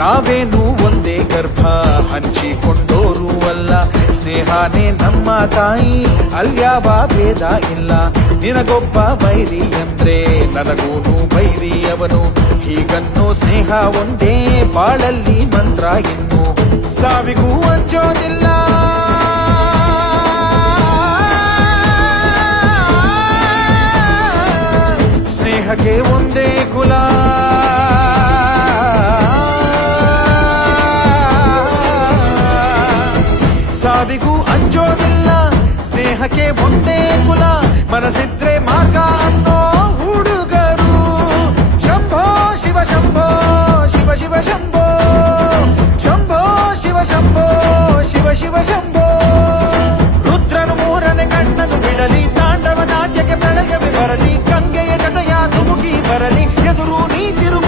ನಾವೇನು ಒಂದೇ ಗರ್ಭ ಹಂಚಿಕೊಂಡೋರು ಅಲ್ಲ, ಸ್ನೇಹನೇ ನಮ್ಮ ತಾಯಿ, ಅಲ್ಯಾವ ಭೇದ ಇಲ್ಲ. ನಿನಗೊಬ್ಬ ಬೈರಿ ಅಂದ್ರೆ ನನಗೂನು ಬೈರಿ ಅವನು, ಹೀಗನ್ನೋ ಸ್ನೇಹ ಒಂದೇ ಬಾಳಲ್ಲಿ ಮಂತ್ರ. ಇನ್ನು ಸಾವಿಗೂ ಅಂಜೋದಿಲ್ಲ, ಸ್ನೇಹಕ್ಕೆ ಒಂದೇ ಕುಲ. ಸಾವಿಗೂ ಅಂಜೋದಿಲ್ಲ, ಸ್ನೇಹಕ್ಕೆ ಒಂದೇ ಕುಲ. ಮನಸ್ಸಿದ್ರೆ ಮಾರ್ಗ ಅನ್ನೋ ಹುಡುಗರು. ಶಂಭೋ ಶಿವ ಶಂಭೋ, ಶಿವ ಶಿವ ಶಂಭೋ, ಶಂಭೋ ಶಿವ ಶಂಭೋ, ಶಿವ ಶಿವ ಶಂಭೋ. ರುದ್ರನು ಮೂರನೇ ಕಣ್ಣನು ಬಿಡಲಿ, ತಾಂಡವ ನಾಟ್ಯಕ್ಕೆ ಪ್ರಳಯವೇ ಬರಲಿ, ಗಂಗೆಯ ಜಟಯ ಧುಮುಕಿ ಬರಲಿ, ಎದುರು ನೀತಿರು